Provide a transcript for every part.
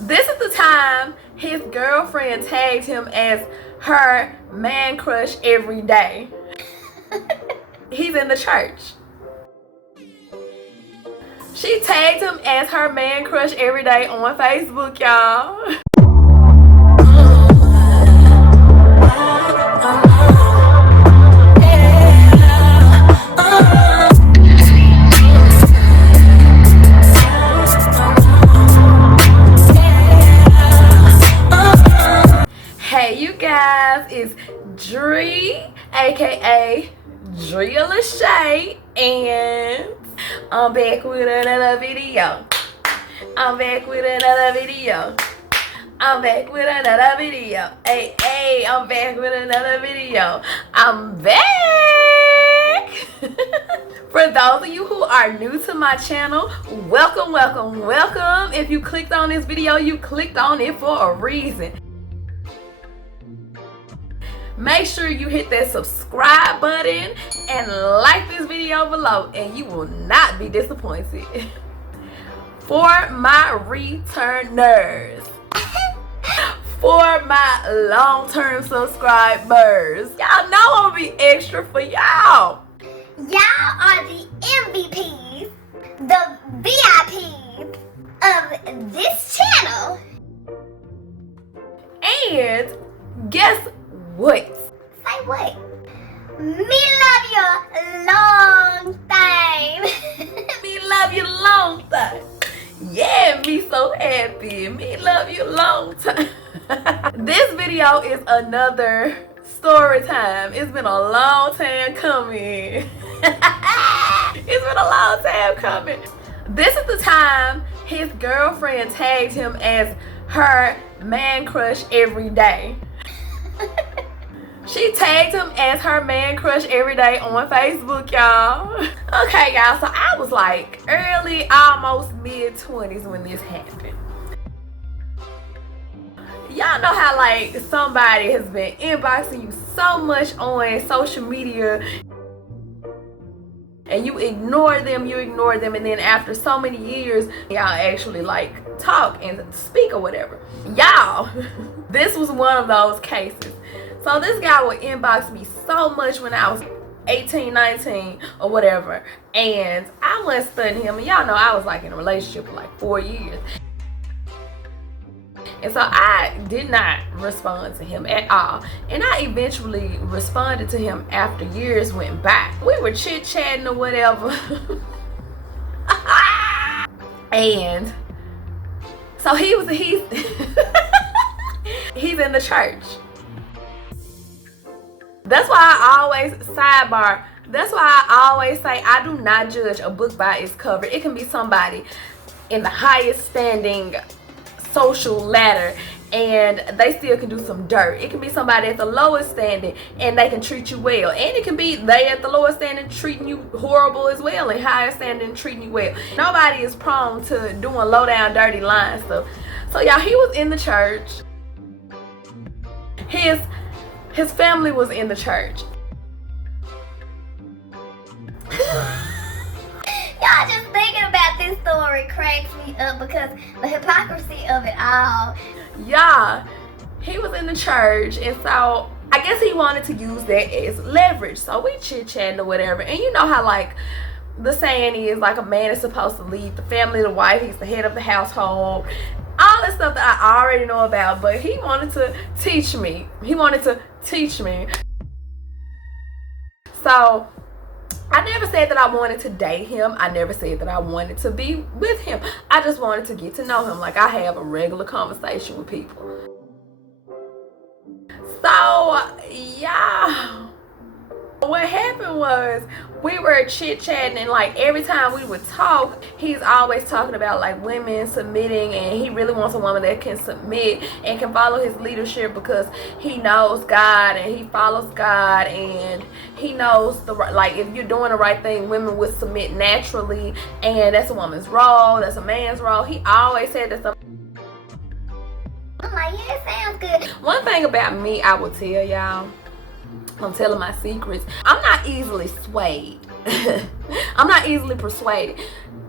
This is the time his girlfriend tagged him as her man crush every day. He's in the church. She tagged him as her man crush every day on Facebook, y'all. Hey you guys, it's Dree, aka Drea Lachey, and I'm back with another video. I'm back with another video. I'm back with another video. Hey, I'm back with another video. I'm back. For those of you who are new to my channel, welcome, welcome, welcome. If you clicked on this video, you clicked on it for a reason. Make sure you hit that subscribe button and like this video below, and you will not be disappointed. For my returners, for my long-term subscribers, y'all know I'm gonna be extra for y'all. Y'all are the MVPs, the VIPs of this channel. And guess what? Say what? Me love you long time. Me love you long time. Yeah, me so happy. Me love you long time. This video is another story time. It's been a long time coming. It's been a long time coming. This is the time his girlfriend tagged him as her man crush every day. She tagged him as her man crush every day on Facebook, y'all. Okay, y'all, so I was like early, almost mid-20s when this happened. Y'all know how like somebody has been inboxing you so much on social media and you ignore them, and then after so many years, y'all actually like talk and speak or whatever. Y'all, this was one of those cases. So this guy would inbox me so much when I was 18, 19 or whatever, and I wasn't studying him, and y'all know I was like in a relationship for like 4 years. And so I did not respond to him at all. And I eventually responded to him after years went by. We were chit-chatting or whatever. And so he's he's in the church. That's why I always, sidebar, that's why I always say I do not judge a book by its cover. It can be somebody in the highest standing social ladder and they still can do some dirt. It can be somebody at the lowest standing and they can treat you well. And it can be they at the lowest standing treating you horrible as well, and higher standing treating you well. Nobody is prone to doing low down dirty lying stuff. So y'all, he was in the church. His family was in the church. Y'all, just thinking about this story cracks me up because the hypocrisy of it all. Yeah, he was in the church, and so I guess he wanted to use that as leverage. So we chit-chatting or whatever, and you know how like the saying is like a man is supposed to lead the family, the wife, he's the head of the household. All that stuff that I already know about, but he wanted to teach me. So I never said that I wanted to date him. I never said that I wanted to be with him. I just wanted to get to know him like I have a regular conversation with people. So yeah, what happened was we were chit-chatting, and like every time we would talk, he's always talking about like women submitting, and he really wants a woman that can submit and can follow his leadership because he knows God and he follows God, and he knows like if you're doing the right thing, women would submit naturally, and that's a woman's role, that's a man's role. He always said that. I'm like, yeah, it sounds good. One thing about me, I will tell y'all, I'm telling my secrets. I'm not easily swayed. I'm not easily persuaded.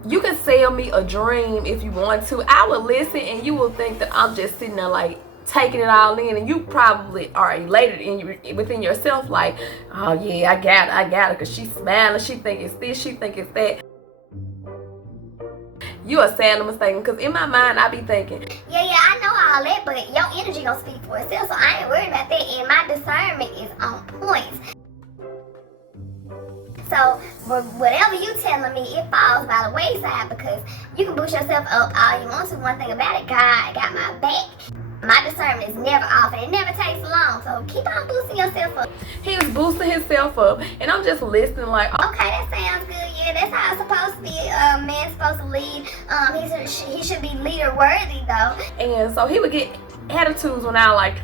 You can sell me a dream if you want to. I will listen, and you will think that I'm just sitting there like taking it all in, and you probably are elated within yourself like, oh yeah, I got it, because she's smiling, she think it's this, she think it's that. You are sadly mistaken, because in my mind I be thinking, yeah, I know all that, but your energy gonna speak for itself, so I ain't worried about that, and my discernment is on point. So whatever you telling me, it falls by the wayside, because you can boost yourself up all you want to. One thing about it, God got my back. My discernment is never off, and it never takes long, so keep on boosting yourself up. He was boosting himself up, and I'm just listening like, okay, that sounds good. Yeah, that's how it's supposed to be. A man's supposed to lead. He should be leader worthy though. And so he would get attitudes when I like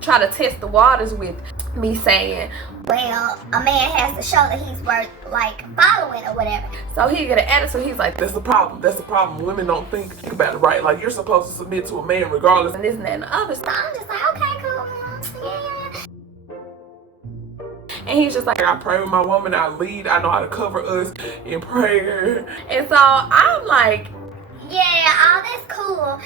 try to test the waters with me saying, well, a man has to show that he's worth like following or whatever. So he get an attitude. He's like, that's the problem. Women don't think about it right. Like, you're supposed to submit to a man regardless. And this and that and the other. So I'm just like, okay, cool. Yeah. And he's just like, I pray with my woman, I lead, I know how to cover us in prayer. And so I'm like, yeah, all that's cool.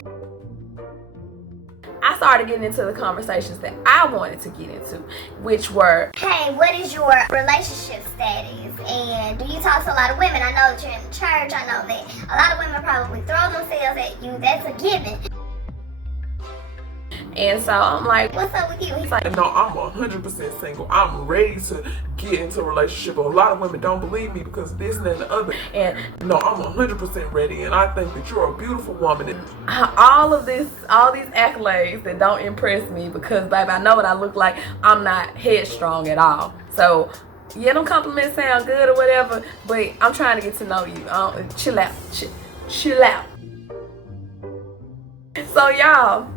I started getting into the conversations that I wanted to get into, which were, hey, what is your relationship status? And do you talk to a lot of women? I know that you're in the church. I know that a lot of women probably throw themselves at you. That's a given. and so I'm like, what's up with you? He's like, no, I'm 100% single. I'm ready to get into a relationship. But a lot of women don't believe me because this and that and the other. and no, I'm 100% ready, and I think that you're a beautiful woman. And all these accolades that don't impress me because, baby, I know what I look like. I'm not headstrong at all. So, yeah, them compliments sound good or whatever, but I'm trying to get to know you. Chill out. Chill out. So, y'all,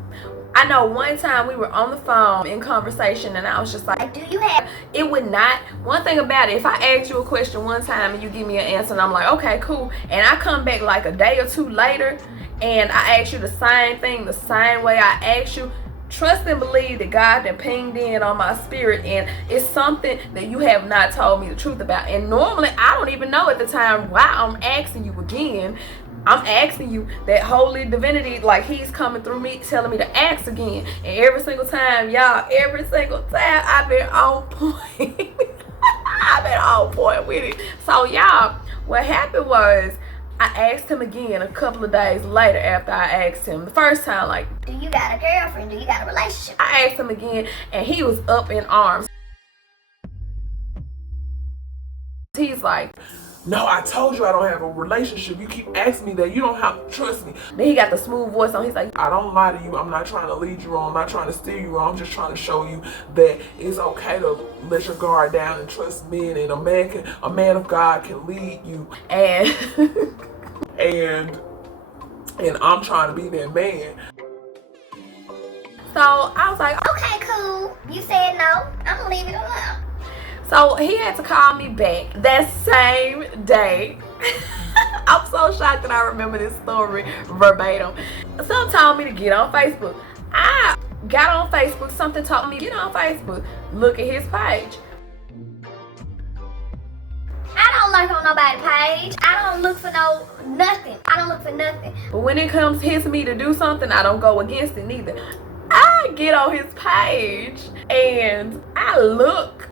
I know one time we were on the phone in conversation, and I was just like, do you have? It would not. One thing about it, if I ask you a question one time and you give me an answer and I'm like, okay, cool, and I come back like a day or two later and I ask you the same thing the same way I asked you, trust and believe that God done pinged in on my spirit, and it's something that you have not told me the truth about. And normally I don't even know at the time why I'm asking you again. I'm asking you that holy divinity, like he's coming through me telling me to ask again. And every single time, y'all, I've been on point. I've been on point with it. So y'all, what happened was I asked him again a couple of days later after I asked him the first time, like, do you got a girlfriend? Do you got a relationship? I asked him again and he was up in arms. He's like, no, I told you I don't have a relationship. You keep asking me that. You don't have to trust me. Then he got the smooth voice on. He's like, I don't lie to you. I'm not trying to lead you wrong. I'm not trying to steer you wrong. I'm just trying to show you that it's okay to let your guard down and trust men. And a man of God can lead you. And and I'm trying to be that man. So I was like, okay, cool. You said no. I'm gonna leave it alone. So he had to call me back that same day. I'm so shocked that I remember this story verbatim. Something told me to get on Facebook. I got on Facebook. Something told me to get on Facebook. Look at his page. I don't lurk on nobody's page. I don't look for nothing. I don't look for nothing. But when it comes hits me to do something, I don't go against it neither. I get on his page and I look.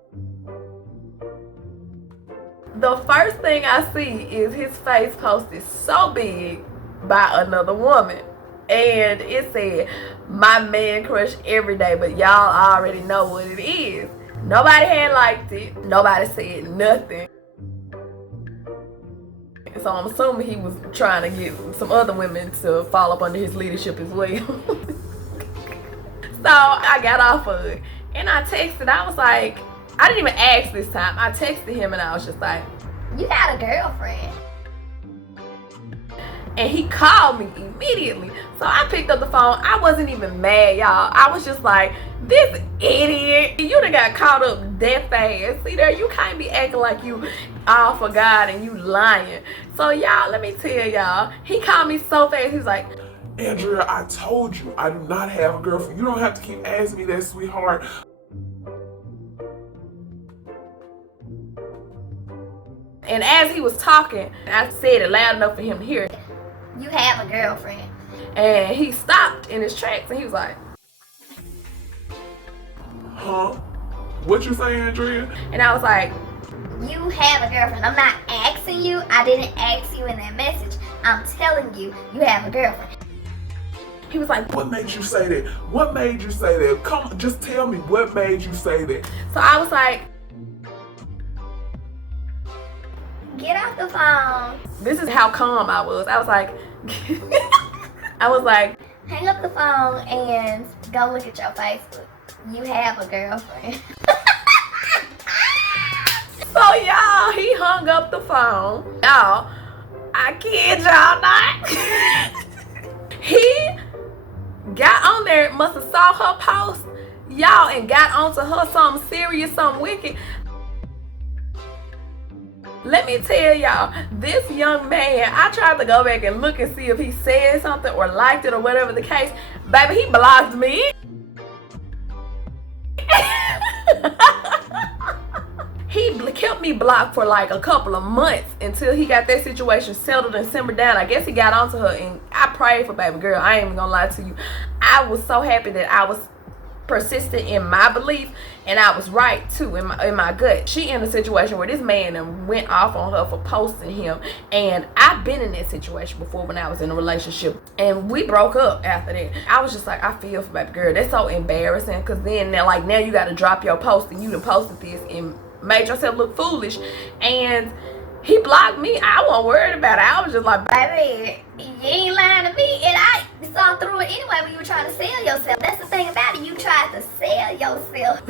The first thing I see is his face posted so big by another woman. And it said, my man crush every day, but y'all already know what it is. Nobody had liked it. Nobody said nothing. So I'm assuming he was trying to get some other women to fall up under his leadership as well. So I got off of it. And I texted, I was like, I didn't even ask this time. I texted him and I was just like, you got a girlfriend. And he called me immediately. So I picked up the phone. I wasn't even mad, y'all. I was just like, this idiot. You done got caught up that fast. See there, you can't be acting like you all for God and you lying. So y'all, let me tell y'all, he called me so fast. He's like, Andrea, I told you I do not have a girlfriend. You don't have to keep asking me that, sweetheart. And as he was talking, I said it loud enough for him to hear. You have a girlfriend. And he stopped in his tracks and he was like, huh? What you saying, Andrea? and I was like, You have a girlfriend. I'm not asking you. I didn't ask you in that message. I'm telling you, you have a girlfriend. he was like, What made you say that? What made you say that? Come on, just tell me what made you say that. so I was like, Get off the phone. this is how calm I was. I was like, I was like, Hang up the phone and go look at your Facebook. You have a girlfriend. so y'all, he hung up the phone. Y'all, I kid y'all not. He got on there, must have saw her post, y'all, and got onto her something serious, something wicked. Let me tell y'all, this young man, I tried to go back and look and see if he said something or liked it or whatever the case. Baby, he blocked me. He kept me blocked for like a couple of months until he got that situation settled and simmered down. I guess he got onto her, and I prayed for baby girl. I ain't even gonna lie to you. I was so happy that I was persistent in my belief, and I was right too in my gut. She in a situation where this man went off on her for posting him, and I've been in that situation before when I was in a relationship, and we broke up after that. I was just like, I feel for baby girl. That's so embarrassing, because then now you got to drop your post, and you done posted this and made yourself look foolish, and he blocked me. I wasn't worried about it. I was just like, Baby, you ain't lying to me. And I saw through it anyway when you were trying to sell yourself. That's the thing about it. You tried to sell yourself.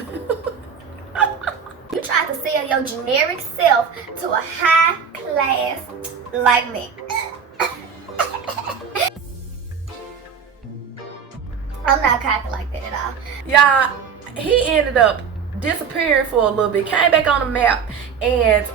You tried to sell your generic self to a high class like me. I'm not cocky like that at all. y'all, he ended up disappearing for a little bit, came back on the map, and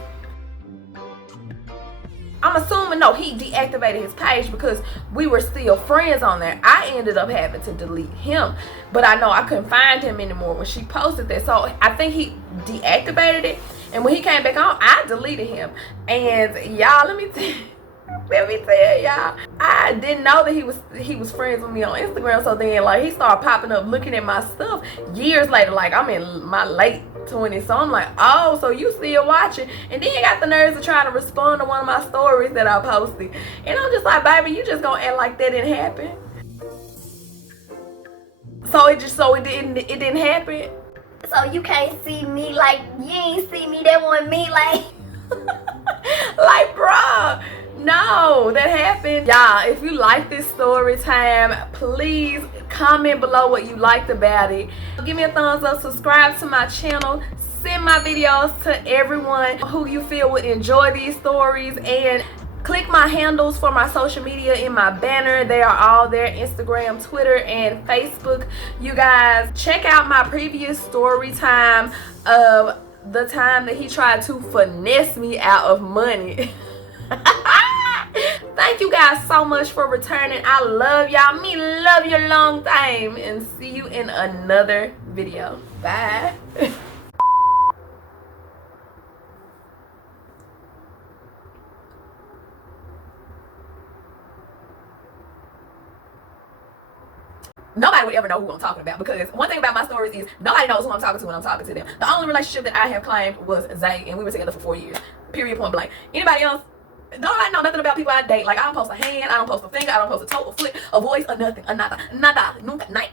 I'm assuming, no, he deactivated his page because we were still friends on there. I ended up having to delete him, but I know I couldn't find him anymore when she posted that. So I think he deactivated it, and when he came back on, I deleted him. And y'all, let me tell y'all, I didn't know that he was friends with me on Instagram. So then, like, he started popping up looking at my stuff years later. Like, I'm in my late 20s, so I'm like, oh, so you still watching? And then he got the nerves of trying to respond to one of my stories that I posted, and I'm just like, baby, you just gonna act like that didn't happen? So it didn't happen. So you can't see me like, you ain't see me, that wasn't me like. Like, bruh, no, that happened. Y'all, if you like this story time, please comment below what you liked about it. Give me a thumbs up, subscribe to my channel, send my videos to everyone who you feel would enjoy these stories, and click my handles for my social media in my banner. They are all there: Instagram, Twitter, and Facebook. You guys, check out my previous story time of the time that he tried to finesse me out of money. Thank you guys so much for returning. I love y'all. Me love you long time. And see you in another video. Bye. Nobody would ever know who I'm talking about, because one thing about my stories is nobody knows who I'm talking to when I'm talking to them. The only relationship that I have claimed was Zay, and we were together for 4 years. Period, point blank. Anybody else? Nobody know nothing about people I date. Like, I don't post a hand, I don't post a finger, I don't post a toe, a foot, a voice, or nothing. Nada, nunca, night.